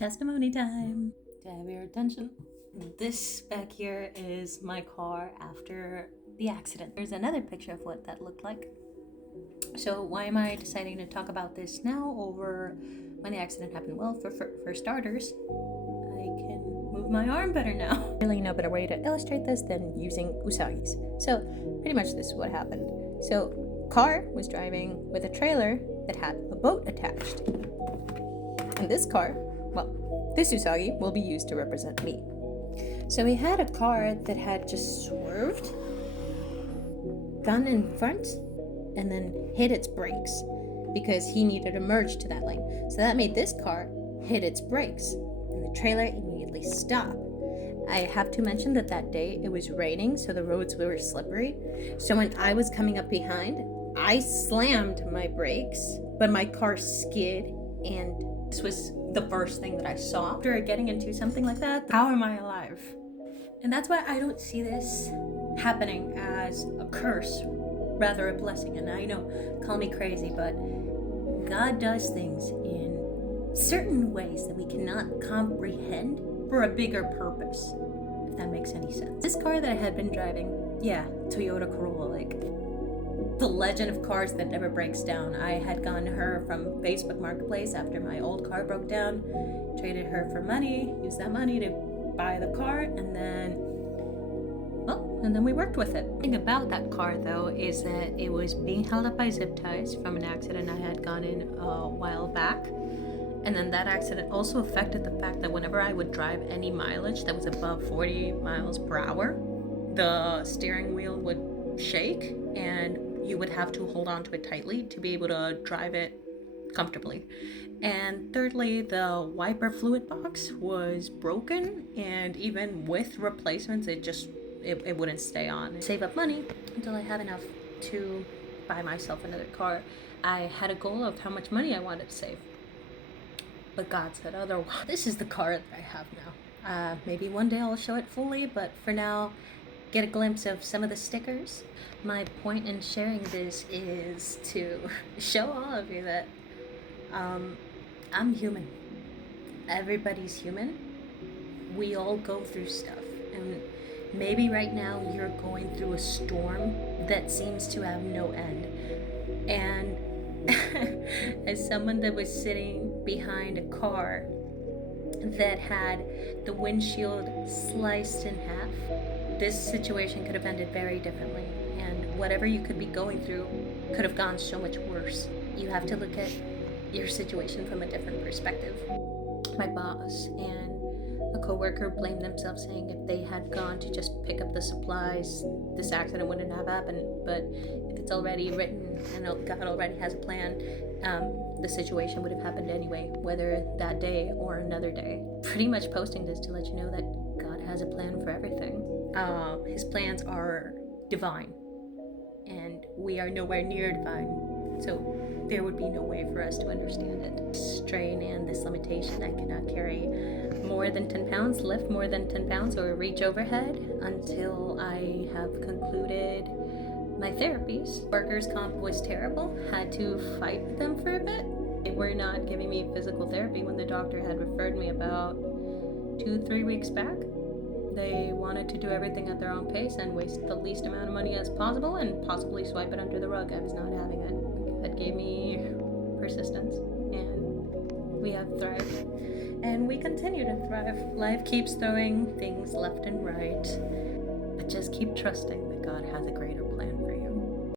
Testimony time. To have your attention. This back here is my car after the accident. There's another picture of what that looked like. So why am I deciding to talk about this now over when the accident happened? Well, for starters, I can move my arm better now. Really no better way to illustrate this than using usagis. So pretty much this is what happened. So car was driving with a trailer that had a boat attached. And this car, well, this usagi will be used to represent me. So we had a car that had just swerved, gone in front, and then hit its brakes because he needed to merge to that lane. So that made this car hit its brakes, and the trailer immediately stopped. I have to mention that day it was raining, so the roads were slippery. So when I was coming up behind, I slammed my brakes, but my car skid, and this was the first thing that I saw. After getting into something like that, how am I alive? And that's why I don't see this happening as a curse, rather a blessing. And I know, call me crazy, but God does things in certain ways that we cannot comprehend for a bigger purpose, if that makes any sense. This car that I had been driving, Toyota Corolla, like the legend of cars that never breaks down. I had gotten her from Facebook Marketplace after my old car broke down, traded her for money, used that money to buy the car, and then we worked with it. The thing about that car though is that it was being held up by zip ties from an accident I had gone in a while back. And then that accident also affected the fact that whenever I would drive any mileage that was above 40 miles per hour, the steering wheel would shake and you would have to hold on to it tightly to be able to drive it comfortably. And thirdly, the wiper fluid box was broken, and even with replacements, it wouldn't stay on. Save up money until I have enough to buy myself another car. I had a goal of how much money I wanted to save, but God said otherwise. This is the car that I have now. Maybe one day I'll show it fully, but for now, get a glimpse of some of the stickers. My point in sharing this is to show all of you that I'm human. Everybody's human. We all go through stuff, and maybe right now you're going through a storm that seems to have no end. And as someone that was sitting behind a car that had the windshield sliced in half, this situation could have ended very differently, and whatever you could be going through could have gone so much worse. You have to look at your situation from a different perspective. My boss and a coworker blamed themselves, saying if they had gone to just pick up the supplies, this accident wouldn't have happened. But if it's already written and God already has a plan, the situation would have happened anyway, whether that day or another day. Pretty much posting this to let you know that God has a plan for everything. His plans are divine, and we are nowhere near divine, so there would be no way for us to understand it. Strain and this limitation, I cannot carry more than 10 pounds, lift more than 10 pounds, or reach overhead until I have concluded my therapies. Workers' comp was terrible, had to fight with them for a bit. They were not giving me physical therapy when the doctor had referred me about 2-3 weeks back. They wanted to do everything at their own pace and waste the least amount of money as possible and possibly swipe it under the rug. I was not having it. That gave me persistence, and we have thrived, and we continue to thrive. Life keeps throwing things left and right, but just keep trusting that God has a greater plan